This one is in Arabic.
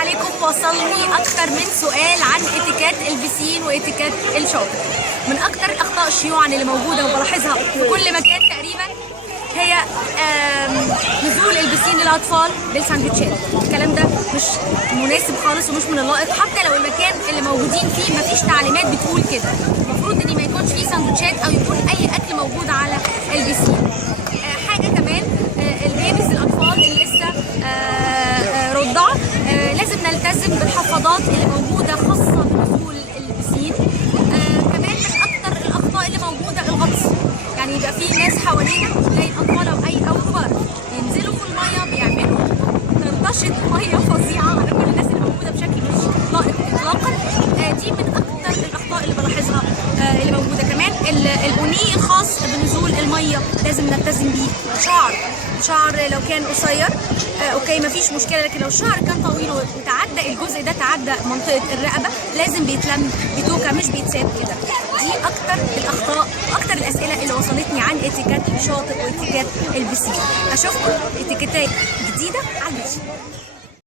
عليكم وصلني اكتر من سؤال عن اتيكيت البسين واتيكيت الشاطئ. من اكتر الاخطاء شيوعا اللي موجوده وبلاحظها في كل مكان تقريبا هي نزول البسين للاطفال بالساندوتشات. الكلام ده مش مناسب خالص ومش من اللائق، حتى لو المكان اللي موجودين فيه مفيش تعليمات بتقول كده. المفروض ان ما يكونش فيه ساندوتشات او يكون اي اكل موجود على البسين. حاجه كمان، البيبيز الاطفال اللي لسه رضع لازم نلتزم بالحفاضات اللي موجوده خاصه بنزول البسين. كمان من اكتر الاخطاء اللي موجوده الغطس، يعني يبقى في ناس حوالينا زي الاطفال او كبار ينزلوا في الميه بيعملوا طرطشه ميه فظيعه على كل الناس اللي موجوده بشكل مش لائق اطلاقا. دي من اكتر الاخطاء اللي بلاحظها اللي موجوده. كمان البني الخاص بنزول الميه لازم نلتزم بيه. شعر لو كان قصير اوكي مفيش مشكله، لكن لو الشعر كان طويل وتعدى الجزء ده، تعدى منطقه الرقبه، لازم بيتلم بتوكه مش بيتساب كده. دي اكتر الاخطاء واكتر الاسئله اللي وصلتني عن اتيكيت الشاطئ واتيكيت البسين. اشوفكم اتيكيتات جديده على البسين.